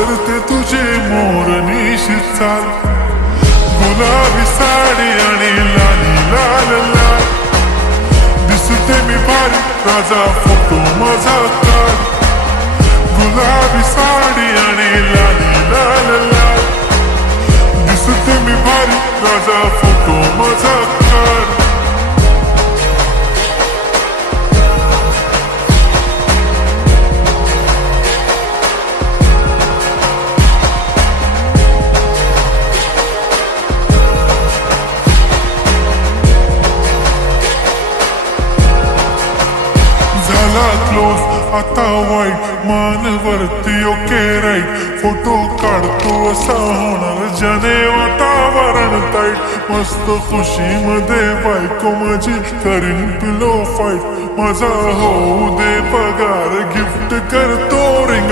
करते तुझे मोरनीश चाल, गुलाबी साडी आणि लाली लाल लाल, दिसते मी भारी राजा फोटो माझा काढ, गुलाबी साडी आणि लाली लाल लाल, दिसते मी भारी राजा फोटो माझा काढ. झाला क्लोज आता वाईट, मान वरती ओके राईट, फोटो काढतो असा होणार ज्याने वातावरण ताईट, मस्त खुशी मध्ये बायको माझी करीन पिलो फाईट, माझा होऊ दे पगार गिफ्ट करतो रिंग.